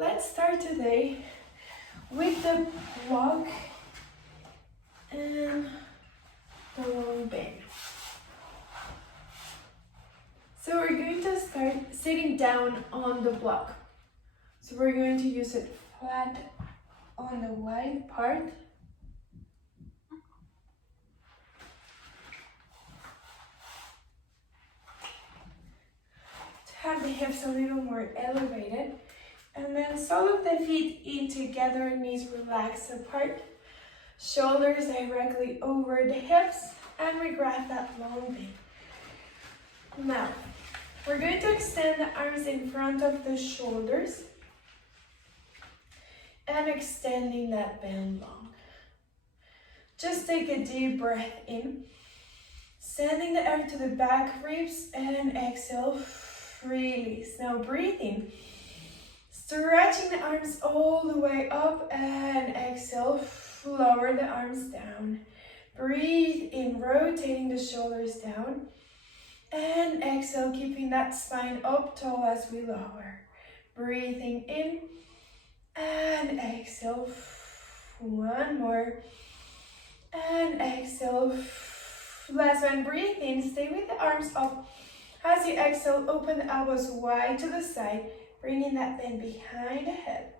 let's start today with the block and the long bend. So we're going to start sitting down on the block. So we're going to use it flat on the wide part. To have the hips a little more elevated. And then sole of the feet in together, knees relax apart. Shoulders directly over the hips, and we grab that long bend. Now, we're going to extend the arms in front of the shoulders and extending that bend long. Just take a deep breath in, sending the air to the back ribs, and exhale, release. Now breathe in, stretching the arms all the way up, and exhale, lower the arms down. Breathe in, rotating the shoulders down. And exhale, keeping that spine up tall as we lower. Breathing in and exhale. One more. And exhale. Last one, breathe in, stay with the arms up. As you exhale, open the elbows wide to the side, bringing that bend behind the head.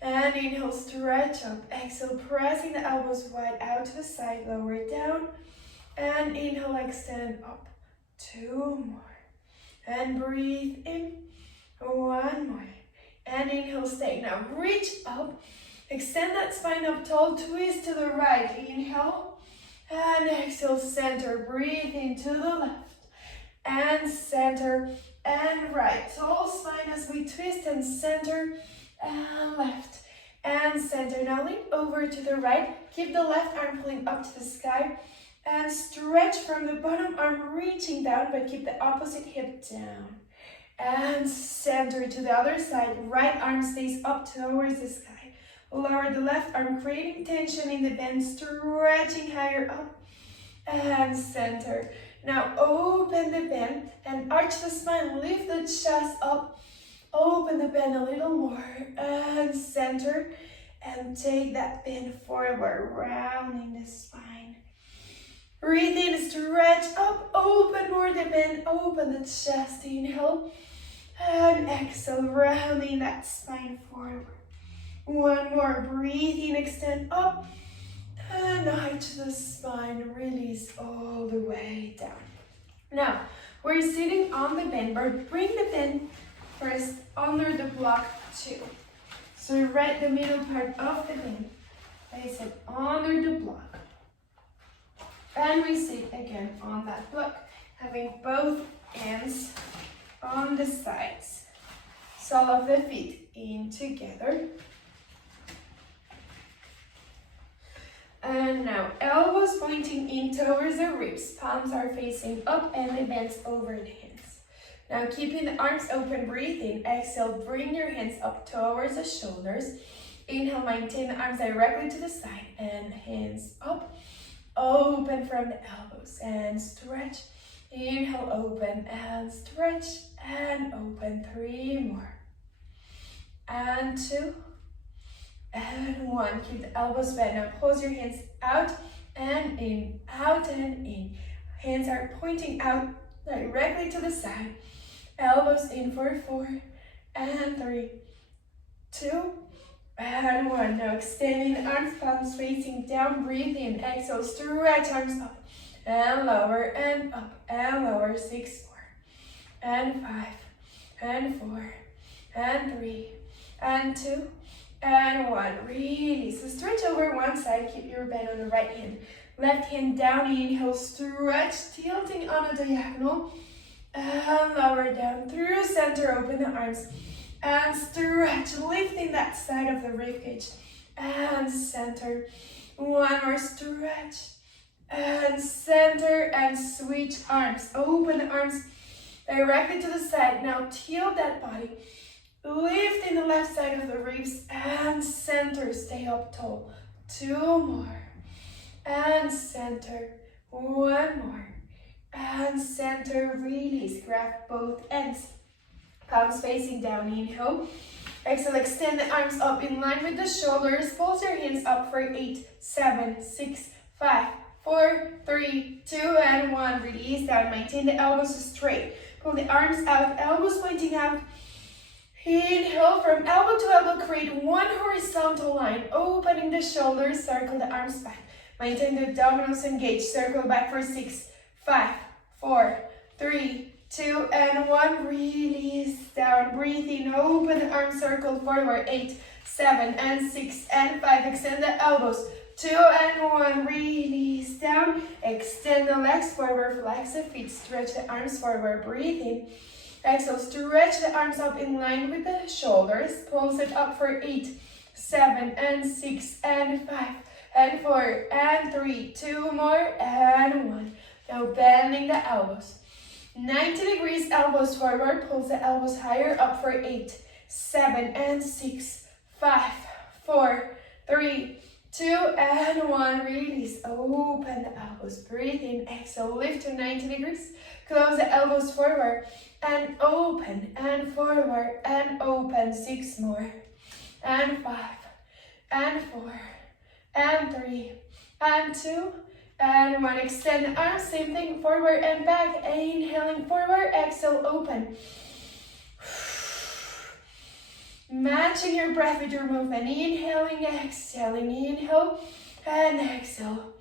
And inhale, stretch up. Exhale, pressing the elbows wide out to the side, lower it down. And inhale, extend up. Two more. And breathe in. One more. And inhale, stay. Now reach up. Extend that spine up tall. Twist to the right. Inhale. And exhale, center. Breathe into the left. And center. And right. Tall spine as we twist and center. And left. And center. Now lean over to the right. Keep the left arm pulling up to the sky. And stretch from the bottom arm, reaching down, but keep the opposite hip down. And center to the other side. Right arm stays up towards the sky. Lower the left arm, creating tension in the bend, stretching higher up. And center. Now open the bend and arch the spine. Lift the chest up. Open the bend a little more. And center. And take that bend forward, rounding the spine. Breathe in, stretch up, open more the bend, open the chest, inhale, and exhale, rounding that spine forward. One more, breathe in, extend up, and arch the spine, release all the way down. Now, we're sitting on the bend, but bring the bend first under the block too. So right the middle part of the bend, place it under the block. And we sit again on that block, having both ends on the sides. Sole of the feet in together. And now elbows pointing in towards the ribs. Palms are facing up and the bends over the hands. Now keeping the arms open, breathe in. Exhale, bring your hands up towards the shoulders. Inhale, maintain the arms directly to the side and hands up. Open from the elbows and stretch. Inhale, open and stretch and open. Three more. And two. And one. Keep the elbows bent. Now pulse your hands out and in, out and in. Hands are pointing out directly to the side. Elbows in for 4 and 3, 2, and 1. Now extending the arms, palms facing down. Breathe in. Exhale, stretch arms up and lower and up and lower. 6 more. And 5 and 4 and 3 and 2 and 1. Release. So stretch over one side. Keep your bend on the right hand. Left hand down. Inhale, stretch, tilting on a diagonal. And lower down through center. Open the arms. And stretch, lifting that side of the ribcage. And center. One more stretch. And center and switch arms. Open the arms directly to the side. Now tilt that body. Lifting the left side of the ribs and center. Stay up tall. 2 more. And center. 1 more. And center. Release. Grab both ends. Palms facing down. Inhale. Exhale, extend the arms up in line with the shoulders. Pulse your hands up for 8, 7, 6, 5, 4, 3, 2, and 1. Release down. Maintain the elbows straight. Pull the arms out, elbows pointing out. Inhale, from elbow to elbow, create one horizontal line. Opening the shoulders, circle the arms back. Maintain the abdominals engaged. Circle back for 6, 5, 4, 3, 2, and 1. Release down. Breathe in. Open the arms, circle forward. 8, 7, and 6, and 5. Extend the elbows. 2 and 1. Release down. Extend the legs forward. Flex the feet. Stretch the arms forward. Breathe in. Exhale. Stretch the arms up in line with the shoulders. Pulse it up for 8, 7, and 6, and 5, and 4, and 3. 2 more, and 1. Now bending the elbows. 90 degrees, elbows forward. Pulse the elbows higher up for 8, 7, and 6, 5, 4, 3, 2, and 1. Release. Open the elbows. Breathe in. Exhale. Lift to 90 degrees. Close the elbows forward. And open. And forward. And open. 6 more. And 5. And 4. And 3. And 2. And 1. Extend the arms. Same thing. Forward and back. Inhaling forward. Exhale. Open. Matching your breath with your movement. Inhaling, exhaling. Inhale and exhale.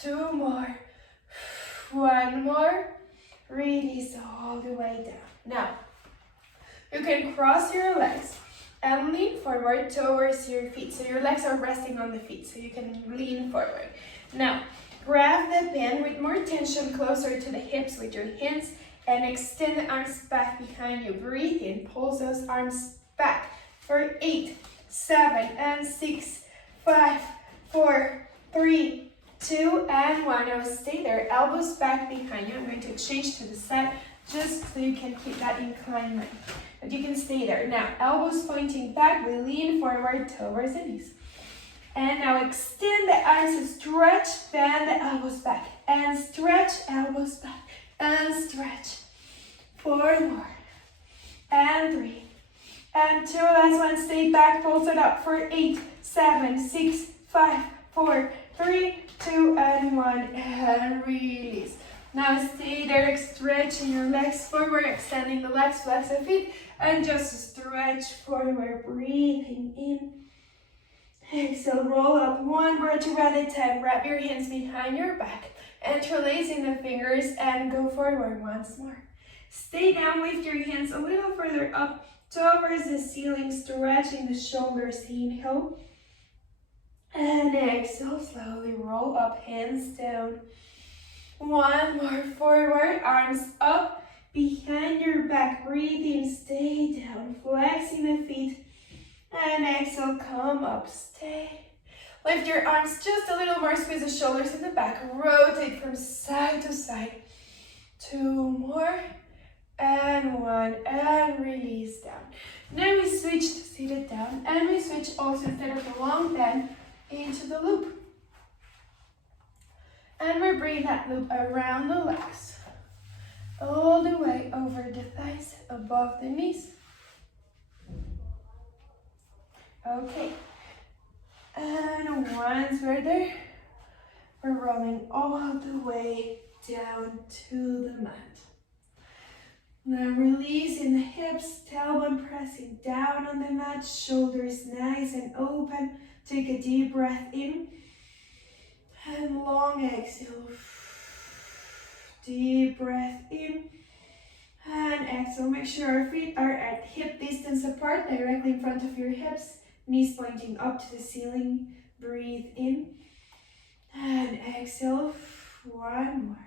2 more. 1 more. Release all the way down. Now, you can cross your legs and lean forward towards your feet. So your legs are resting on the feet, so you can lean forward. Now, grab the pen with more tension closer to the hips with your hands and extend the arms back behind you. Breathe in, pulse those arms back for 8, 7, and 6, 5, 4, 3, 2, and 1. Now stay there, elbows back behind you. I'm going to change to the side just so you can keep that inclined. But you can stay there. Now, elbows pointing back, we lean forward towards the knees. And now extend the arms, stretch, bend the elbows back, and stretch, elbows back. And stretch. 4 more. And 3. And 2. Last one. Stay back. Pulse it up for 8, 7, 6, 5, 4, 3, 2, and 1. And release. Now stay there, stretching your legs forward, extending the legs, flex the feet, and just stretch forward. Breathing in. Exhale, roll up 1 vertebra at a time. Wrap your hands behind your back. Interlacing the fingers and go forward once more. Stay down, lift your hands a little further up towards the ceiling, stretching the shoulders. Inhale. And exhale, slowly roll up, hands down. 1 more forward, arms up, behind your back. Breathe in, stay down, flexing the feet. And exhale, come up, stay. Lift your arms just a little more, squeeze the shoulders in the back. Rotate from side to side. 2 more, and 1, and release down. Now we switch to seated down, and we switch also instead of the long bend into the loop. And we bring that loop around the legs, all the way over the thighs, above the knees. Okay. And once we're there, we're rolling all the way down to the mat. Now releasing the hips, tailbone pressing down on the mat, shoulders nice and open. Take a deep breath in and long exhale. Deep breath in and exhale. Make sure our feet are at hip distance apart, directly in front of your hips. Knees pointing up to the ceiling. Breathe in and exhale. 1 more.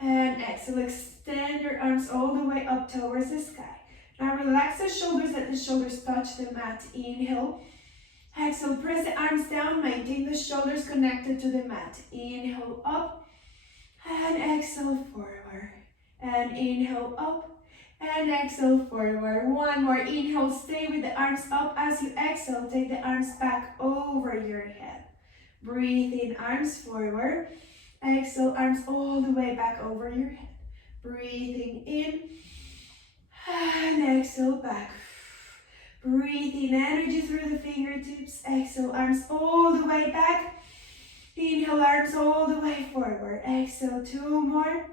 And exhale. Extend your arms all the way up towards the sky. Now relax the shoulders, let the shoulders touch the mat. Inhale. Exhale. Press the arms down. Maintain the shoulders connected to the mat. Inhale up. And exhale forward. And inhale up. And exhale forward. 1 more. Inhale, stay with the arms up. As you exhale, take the arms back over your head. Breathe in, arms forward. Exhale, arms all the way back over your head. Breathing in. And exhale back. Breathe in energy through the fingertips. Exhale, arms all the way back. Inhale, arms all the way forward. Exhale, 2 more.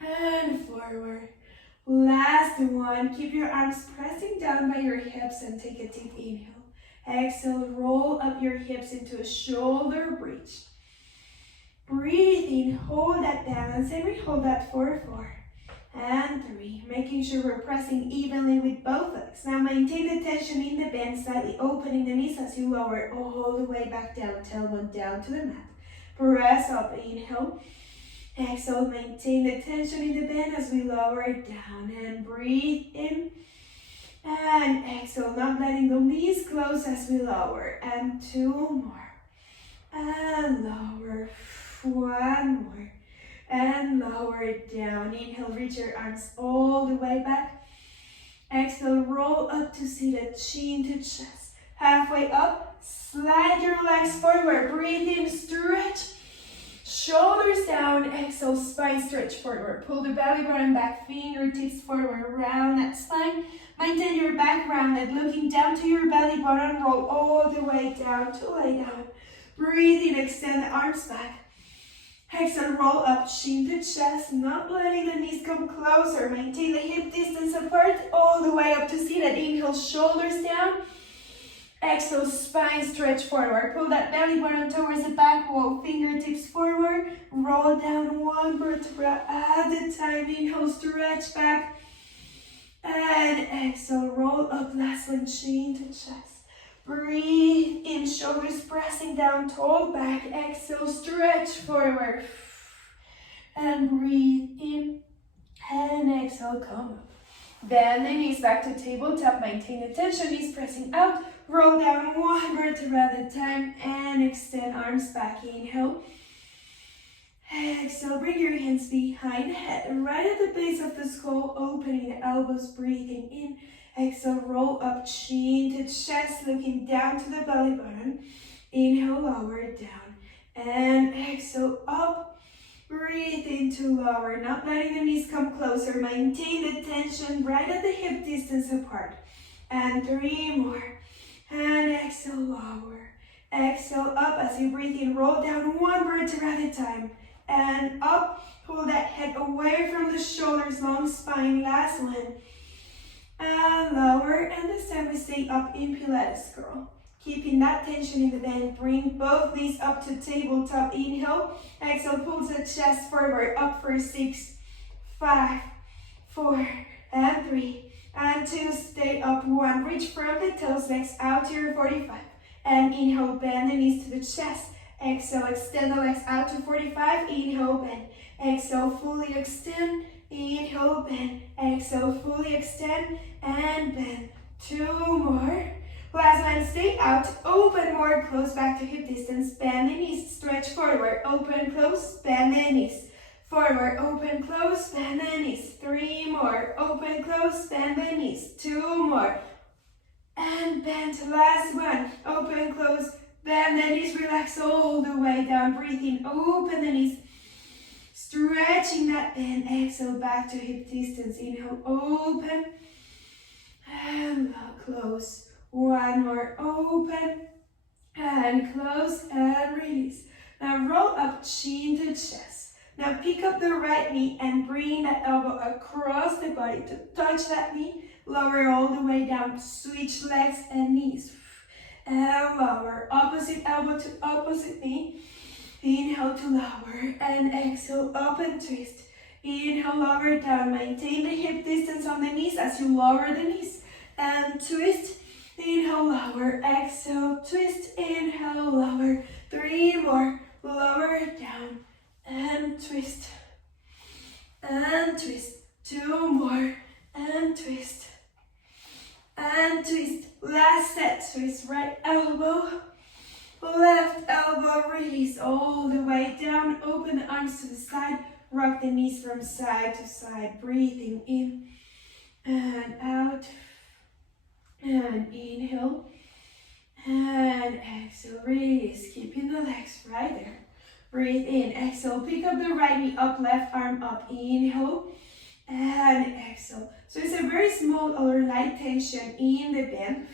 And forward. Last one. Keep your arms pressing down by your hips and take a deep inhale. Exhale, roll up your hips into a shoulder bridge. Breathe in, hold that balance, and we hold that for 4 and 3. Making sure we're pressing evenly with both legs. Now maintain the tension in the bend, slightly opening the knees as you lower all the way back down, tailbone down to the mat. Press up, inhale. Exhale, maintain the tension in the bend as we lower it down, and breathe in. And exhale, not letting the knees close as we lower, and 2 more. And lower, 1 more. And lower it down. Inhale, reach your arms all the way back. Exhale, roll up to seated, chin to chest. Halfway up, slide your legs forward. Breathe in, stretch. Shoulders down. Exhale, spine stretch forward. Pull the belly button back, fingertips forward, round that spine. Maintain your back rounded, looking down to your belly button. Roll all the way down to lay down. Breathe in, extend the arms back. Exhale, roll up, chin to chest, not letting the knees come closer. Maintain the hip distance apart, all the way up to seated. Inhale, shoulders down. Exhale, spine stretch forward. Pull that belly button towards the back wall, fingertips forward. Roll down 1 vertebra at a time. Inhale, stretch back. And exhale, roll up, last one, chin to chest. Breathe in, shoulders pressing down, tall back. Exhale, stretch forward. And breathe in. And exhale, come up. Bend the knees back to tabletop. Maintain the tension, knees pressing out. Roll down 1 vertebra at a time. And extend arms back. Inhale. Exhale, bring your hands behind the head. Right at the base of the skull, opening the elbows, breathing in. Exhale, roll up, chin to chest, looking down to the belly button. Inhale, lower it down. And exhale, up. Breathe into lower, not letting the knees come closer. Maintain the tension right at the hip distance apart. And 3 more. And exhale, lower. Exhale, up as you breathe in. Roll down 1 vertebra at a time. And up. Pull that head away from the shoulders, long spine. Last one. And lower, and this time we stay up in Pilates Curl. Keeping that tension in the bend, bring both knees up to tabletop. Inhale, exhale, pull the chest forward, up for 6, 5, 4, and 3, and 2, stay up, 1. Reach from the toes, legs out to your 45, and inhale, bend the knees to the chest. Exhale, extend the legs out to 45, inhale, bend. Exhale, fully extend. Inhale, bend. Exhale, fully extend and bend. 2 more. Last one, stay out. Open more, close back to hip distance. Bend the knees, stretch forward. Open, close, bend the knees. Forward, open, close, bend the knees. 3 more. Open, close, bend the knees. 2 more. And bend. Last one. Open, close, bend the knees. Relax all the way down. Breathe in, open the knees. Stretching that bend. Exhale, back to hip distance. Inhale, open. And close. 1 more. Open. And close. And release. Now roll up, chin to chest. Now pick up the right knee and bring that elbow across the body to touch that knee. Lower all the way down. Switch legs and knees. And lower. Opposite elbow to opposite knee. Inhale to lower and exhale, up and twist. Inhale, lower down. Maintain the hip distance on the knees as you lower the knees. And twist. Inhale, lower. Exhale, twist. Inhale, lower. 3 more. Lower it down. And twist. And twist. 2 more. And twist. And twist. Last set. Twist right elbow. Left elbow, release all the way down. Open the arms to the side. Rock the knees from side to side. Breathing in and out. And inhale. And exhale. Release. Keeping the legs right there. Breathe in. Exhale. Pick up the right knee up. Left arm up. Inhale. And exhale. So it's a very small or light tension in the bend.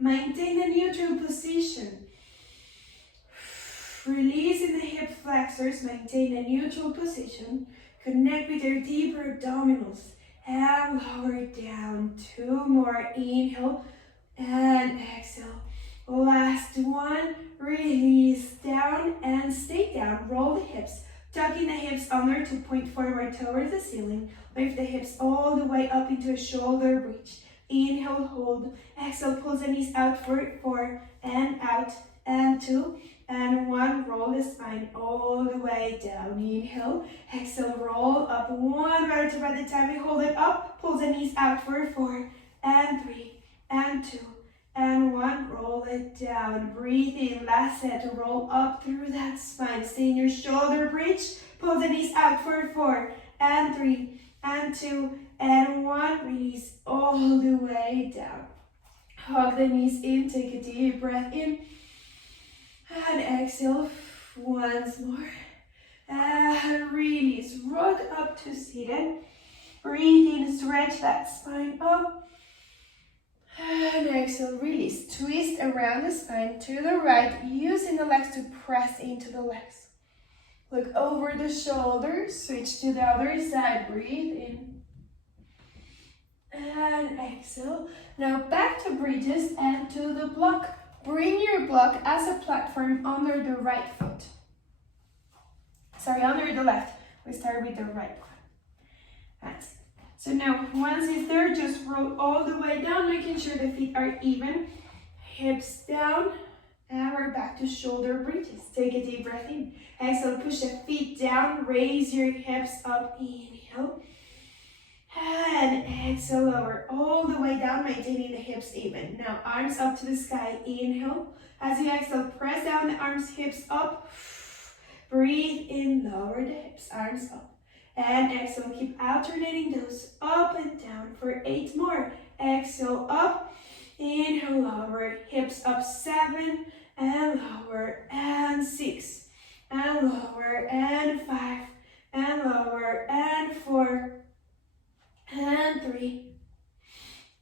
Maintain a neutral position. Release in the hip flexors, maintain a neutral position. Connect with your deeper abdominals. And lower down. 2 more. Inhale and exhale. Last one. Release down and stay down. Roll the hips. Tucking the hips under to point forward towards the ceiling. Lift the hips all the way up into a shoulder bridge. Inhale, hold. Exhale, pull the knees out for 4 and out and 2 and 1. Roll the spine all the way down. Inhale, exhale, roll up 1 vertebra at a time. We hold it up. Pull the knees out for 4 and 3 and 2 and 1. Roll it down. Breathe in. Last set. Roll up through that spine. Stay in your shoulder bridge. Pull the knees out for 4 and 3 and 2 and 1. Release all the way down. Hug the knees in. Take a deep breath in. And exhale. Once more. And release. Rock up to seated. Breathe in. Stretch that spine up. And exhale, release. Twist around the spine to the right, using the legs to press into the legs. Look over the shoulders, switch to the other side. Breathe in. And exhale. Now back to bridges and to the block. Bring your block as a platform under the right foot. Under the left. We start with the right one. That's it. So now, once it's there, just roll all the way down, making sure the feet are even. Hips down, and we're back to shoulder bridges. Take a deep breath in. Exhale, push the feet down, raise your hips up, inhale. And exhale, lower all the way down, maintaining the hips even. Now, arms up to the sky, inhale. As you exhale, press down the arms, hips up. Breathe in, lower the hips, arms up. And exhale, keep alternating those up and down for 8 more. Exhale, up, inhale, lower, hips up, 7, and lower, and 6, and lower, and 5, and lower, and 4, and 3,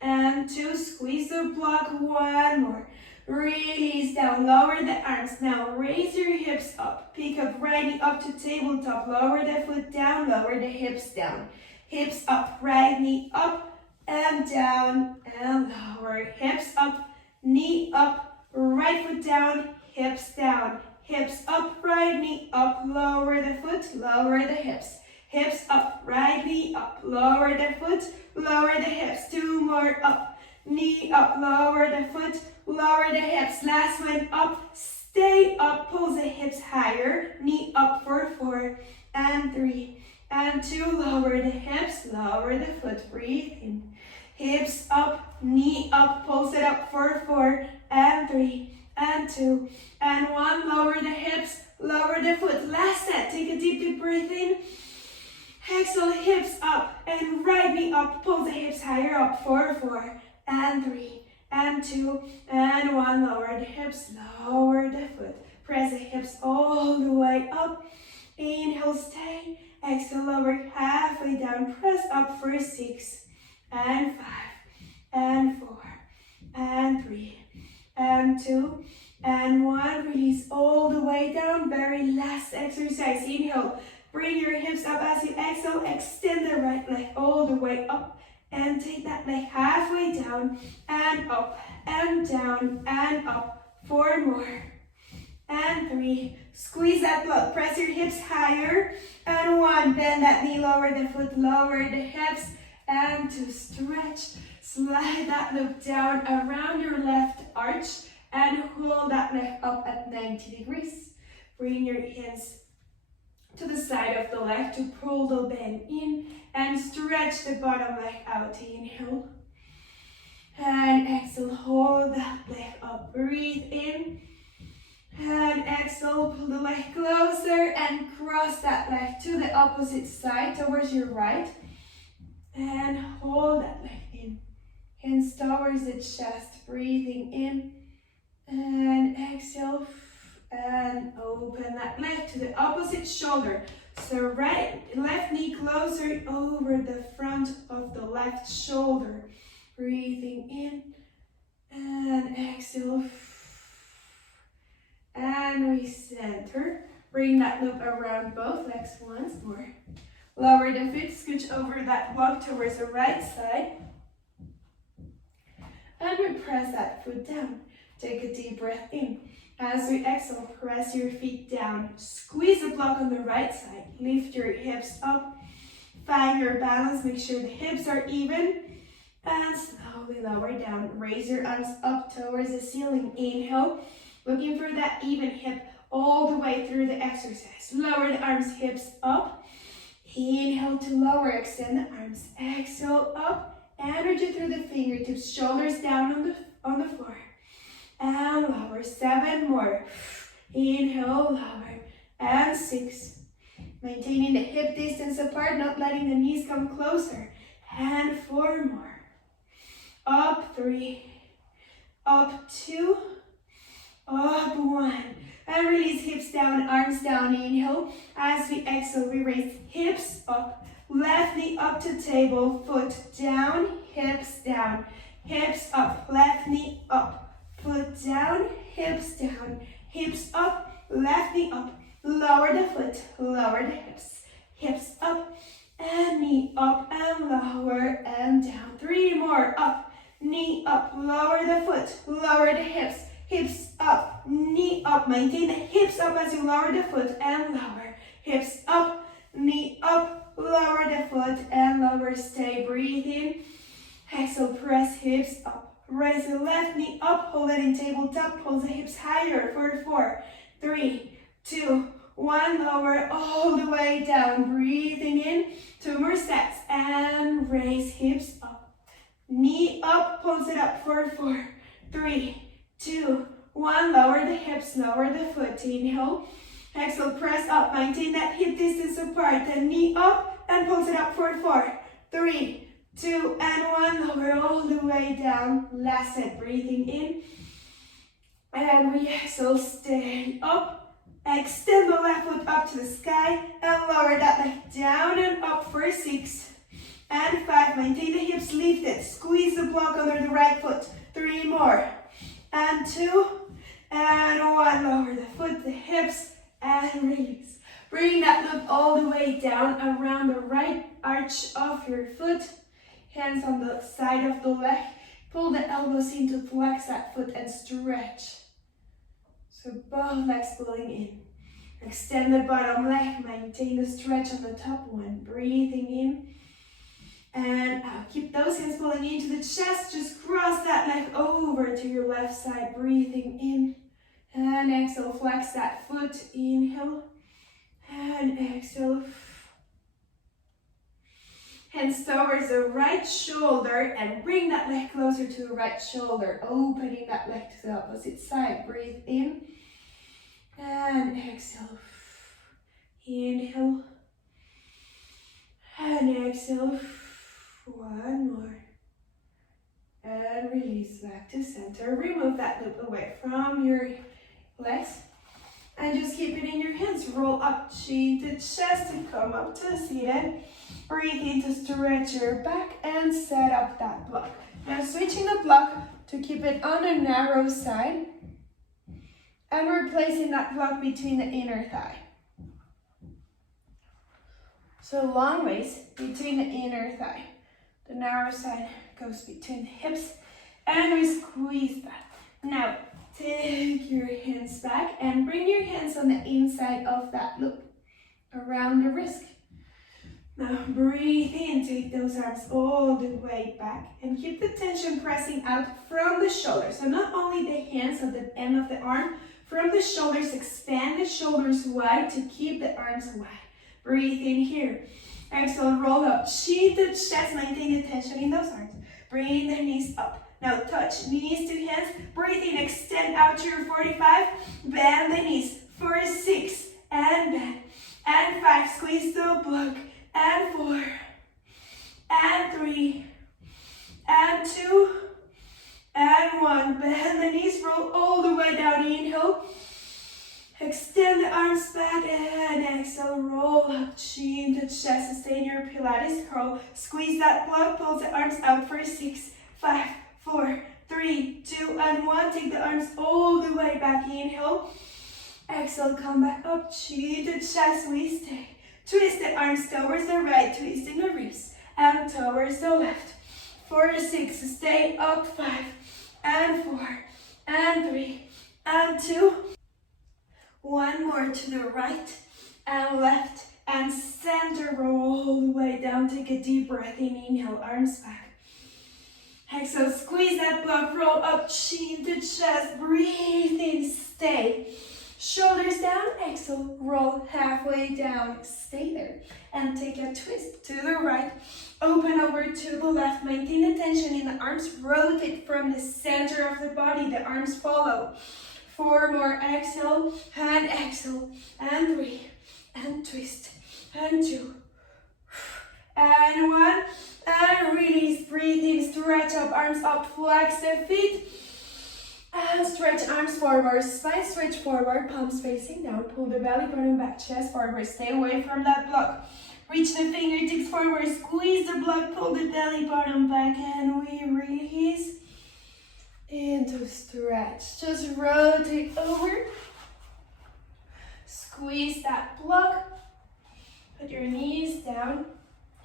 and 2. Squeeze the block, 1 more. Release down, lower the arms. Now raise your hips up. Pick up, right knee up to tabletop. Lower the foot down, lower the hips down. Hips up, right knee up and down and lower. Hips up, knee up, right foot down, hips down. Hips up, right knee up, lower the foot, lower the hips. Hips up, right knee up, lower the foot, lower the hips. 2 more up, knee up, lower the foot, lower the hips. Last one up, stay up, pull the hips higher, knee up for 4 and 3 and 2. Lower the hips, lower the foot, breathe in. Hips up, knee up, pulse it up for 4 and 3 and 2 and 1. Lower the hips, lower the foot. Last set, take a deep breath in. Exhale, hips up and right knee up, pull the hips higher up for 4 and 3 and 2 and 1. Lower the hips, lower the foot. Press the hips all the way up. Inhale, stay. Exhale, lower halfway down. Press up for 6 and 5 and 4 and 3 and 2 and 1. Release all the way down. Very last exercise. Inhale. Bring your hips up as you exhale. Extend the right leg all the way up. And take that leg halfway down and up and down and up. 4 more. And 3. Squeeze that blood. Press your hips higher. And 1. Bend that knee. Lower the foot. Lower the hips. And 2. Stretch. Slide that loop down around your left arch. And hold that leg up at 90 degrees. Bring your hands to the side of the leg to pull the bend in and stretch the bottom leg out. Inhale and exhale, hold that leg up, breathe in and exhale, pull the leg closer and cross that leg to the opposite side towards your right and hold that leg in. Hands towards the chest, breathing in and exhale. And open that leg to the opposite shoulder. So left knee closer over the front of the left shoulder. Breathing in and exhale. And recenter. Bring that loop around both legs once more. Lower the feet, scooch over that block towards the right side. And we press that foot down. Take a deep breath in. As we exhale, press your feet down. Squeeze the block on the right side. Lift your hips up. Find your balance. Make sure the hips are even. And slowly lower down. Raise your arms up towards the ceiling. Inhale. Looking for that even hip all the way through the exercise. Lower the arms, hips up. Inhale to lower. Extend the arms. Exhale up. Energy through the fingertips. Shoulders down on the floor. And lower. 7 more. Inhale, lower. And 6. Maintaining the hip distance apart, not letting the knees come closer. And 4 more. Up 3. Up 2. Up 1. And release hips down, arms down. Inhale. As we exhale, we raise hips up. Left knee up to table. Foot down, hips down. Hips up, left knee up. Foot down, hips up, left knee up. Lower the foot, lower the hips. Hips up, and knee up, and lower, and down. 3 more, up, knee up. Lower the foot, lower the hips. Hips up, knee up. Maintain the hips up as you lower the foot, and lower. Hips up, knee up, lower the foot, and lower. Stay, breathe in. Exhale, press hips up. Raise the left knee up, hold it in tabletop, pull the hips higher for 4, 3, 2, 1, lower all the way down. Breathing in, 2 more sets, and raise hips up. Knee up, pulls it up for 4, 3, 2, 1, lower the hips, lower the foot. Inhale, exhale, press up, maintain that hip distance apart, then knee up, and pulls it up for 4, 3, 2, and 1, lower all the way down. Last set, breathing in. And we exhale, stay up. Extend the left foot up to the sky and lower that leg down and up for 6 and 5. Maintain the hips lifted. Squeeze the block under the right foot. 3 more. And 2, and 1. Lower the foot, the hips, and release. Bring that loop all the way down around the right arch of your foot. Hands on the side of the leg. Pull the elbows in to flex that foot and stretch. So both legs pulling in. Extend the bottom leg. Maintain the stretch on the top one. Breathing in and out. Keep those hands pulling into the chest. Just cross that leg over to your left side. Breathing in and exhale. Flex that foot. Inhale and exhale. Hands towards the right shoulder and bring that leg closer to the right shoulder, opening that leg to the opposite side. Breathe in and exhale. Inhale and exhale. 1 more. And release back to center. Remove that loop away from your legs. And just keep it in your hands. Roll up, chin to chest and come up to seated. Breathe in to stretch your back and set up that block. Now switching the block to keep it on the narrow side. And we're placing that block between the inner thigh. So long waist between the inner thigh. The narrow side goes between the hips. And we squeeze that. Now take your hands back and bring your hands on the inside of that loop around the wrist. Now breathe in, take those arms all the way back and keep the tension pressing out from the shoulders. So not only the hands at the end of the arm, from the shoulders, expand the shoulders wide to keep the arms wide. Breathe in here. Exhale, roll up, chin to chest, maintain the tension in those arms. Bring the knees up. Now touch knees to hands. Breathe in, extend out to your 45. Bend the knees for 6 and bend. And 5, squeeze the block. And 4. And 3. And 2. And 1. Bend the knees, roll all the way down. Inhale. Extend the arms back and exhale, roll up, chin to chest, sustain your Pilates curl. Squeeze that block, pull the arms out for 6, 5, 4, 3, 2, and 1. Take the arms all the way back, inhale. Exhale, come back up, chin to chest, we stay. Twist the arms towards the right, twisting the wrists, and towards the left. 4, 6, stay up, 5, and 4, and 3, and 2. One more to the right and left and center, roll all the way down. Take a deep breath in, inhale, arms back. Exhale, squeeze that block, roll up, chin to chest, breathe in, stay. Shoulders down, exhale, roll halfway down, stay there. And take a twist to the right, open over to the left, maintain the tension in the arms, rotate from the center of the body, the arms follow. 4 more, exhale, and 3, and twist, and 2, and 1, and release, breathe in, stretch up, arms up, flex the feet, and stretch arms forward, spine stretch forward, palms facing down, pull the belly button back, chest forward, stay away from that block, reach the fingertips forward, squeeze the block, pull the belly button back, and we release. Into stretch, just rotate over, squeeze that block, put your knees down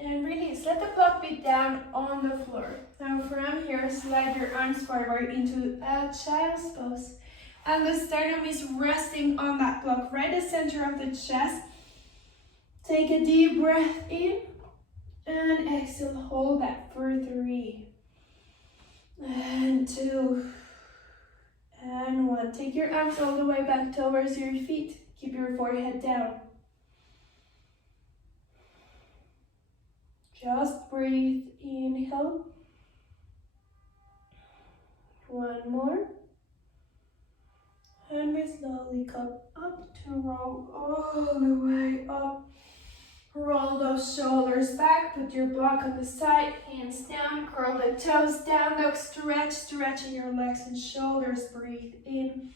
and release. Let the block be down on the floor. Now from here, slide your arms forward into a child's pose, and the sternum is resting on that block, right at the center of the chest. Take a deep breath in and exhale, hold that for 3. And 2, and 1. Take your arms all the way back towards your feet. Keep your forehead down. Just breathe, inhale. 1 more. And we slowly come up to roll all the way up. Roll those shoulders back, put your block on the side, hands down, curl the toes down, dog stretch, stretching your legs and shoulders, breathe in.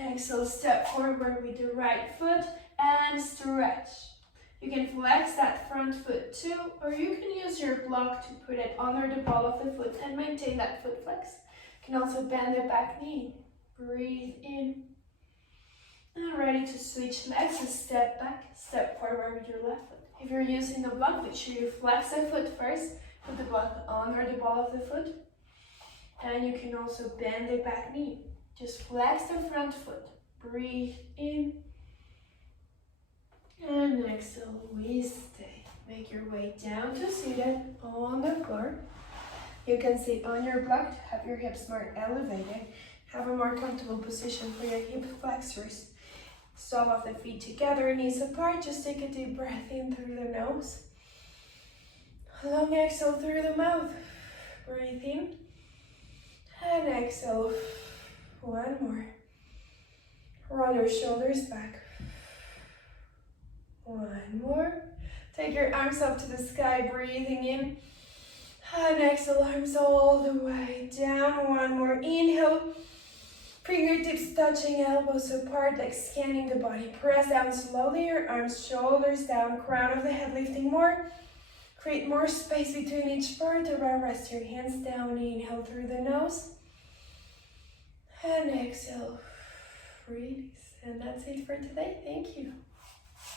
Exhale, step forward with the right foot and stretch. You can flex that front foot too, or you can use your block to put it under the ball of the foot and maintain that foot flex. You can also bend the back knee, breathe in. And ready to switch legs, a step back, step forward with your left foot. If you're using the block, make sure you flex the foot first, put the block under the ball of the foot, and you can also bend the back knee. Just flex the front foot, breathe in, and exhale, we stay. Make your way down to seated on the floor. You can sit on your block, have your hips more elevated, have a more comfortable position for your hip flexors. Sole of the feet together, knees apart. Just take a deep breath in through the nose. Long exhale through the mouth. Breathe in. And exhale. 1 more. Roll your shoulders back. 1 more. Take your arms up to the sky, breathing in. And exhale, arms all the way down. 1 more. Inhale. Fingertips touching, elbows apart, like scanning the body. Press down slowly, your arms, shoulders down, crown of the head lifting more. Create more space between each vertebra. Rest your hands down, inhale through the nose. And exhale, release. And that's it for today. Thank you.